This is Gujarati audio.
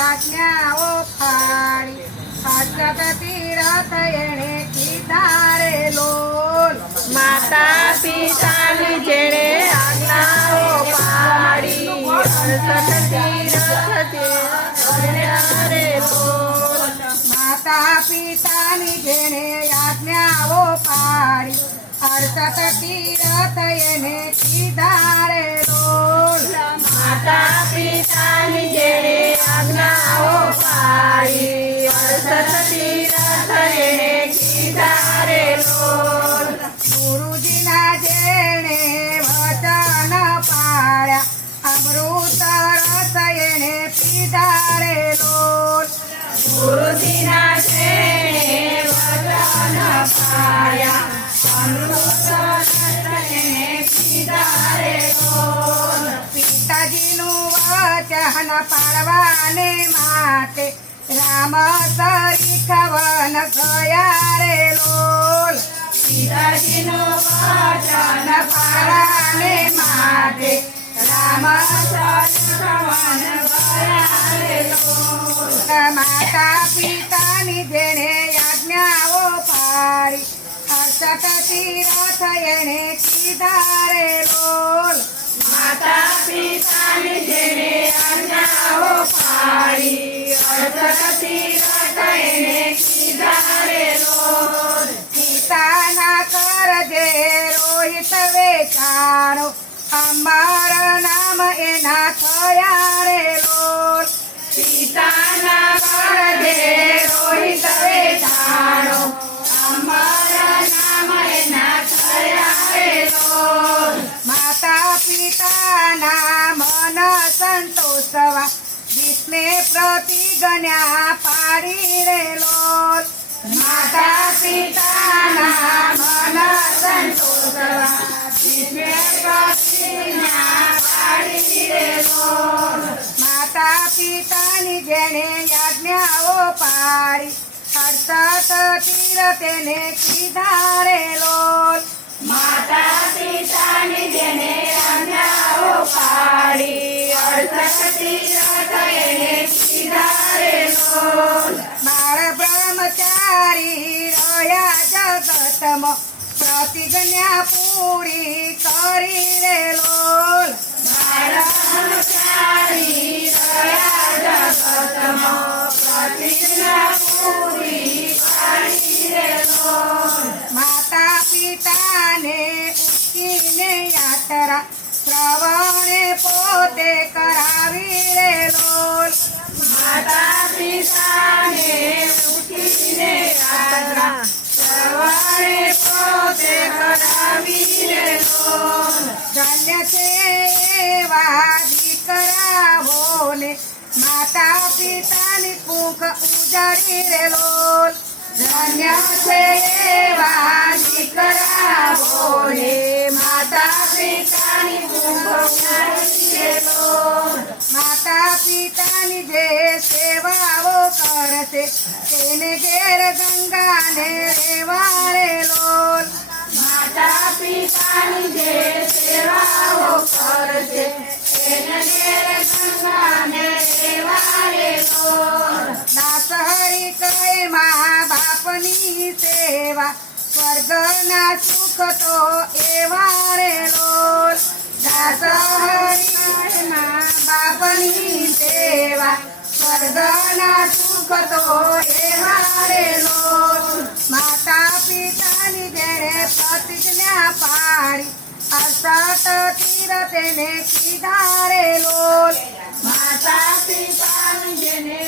આજ્ઞાઓ ફાળી હર્ષત તીરથ એણે કીધારે લોલ માતા પિતાની જેણે આજ્ઞાઓ પાડી હર્ષત તીરથ કર્યા રે બોલ. માતા પિતાની જેણે આજ્ઞાઓ પાડી હર્ષત તીરથ એને કીધારે લોલ માતા પિતાની જેણે આજ્ઞાઓ પાડી હર્ષત તીરથ એણે કીધા રે લોલ. ગુરુજીના જેણે વચન પાળ્યા અમૃત રસ એને પીધારેલો ગુરુજીના પાયા. પિતાજીનું વચન પાળવાને માટે રામ સરી ખવન ગયા રે લોલ પિતાજીનું વચન પાળવાને માટે રામ સત્સંગવન ગયા રે લોલ. માતા પિતાની પાડી હર્ષત તીરથ એણે કીધા રે લોલ માતા પિતાની જેણે આજ્ઞાઓ પાડી હર્ષત તીરથ એણે કીધા રે લોલ. પિતાના કરજે રોહિત વેચાણો અમાર નામ એના થયા રે લોલ પિતાના કરજે રોહિત વેચાણો પિતાના મન સંતોષવા જીતને પ્રતિજ્ઞા પાડી રે લોલ માતા પિતાના મન સંતોષવા જીવે પ્રતિજ્ઞા પાડી. માતા પિતાની જેણે આજ્ઞાઓ પાડી હર્ષત તીર તેને કીધા हरी राया जगतम प्रतिज्ञा पुरी का પોતે કરાવી રે લોલ માતા પિતાને ઉઠીને યાત્રા સવારે પોતે કરાવી રે લોલ. ધન્ય છે એવા દીકરાઓને. માતા પિતાની કુખ ઉજાડી રે લોલ ધન્ય છે એવા પિતાની જે સેવાઓ કરશે તેને ઘેર ગંગાને રેવાડે લોલ માતા પિતાની જે સેવાઓ કરશે તેને ઘેર ગંગાને લોલ. દાસ હરી કહે મા બાપની સેવા સ્વર્ગના સુખ તો એવા રે લોલ દાસ બાપની સેવા, સ્વર્ગના સુખ તો એવા રે લોલ માતા પિતાની જેણે પ્રતિજ્ઞા પાડી અસત તીર તેને કીધા માતા જેને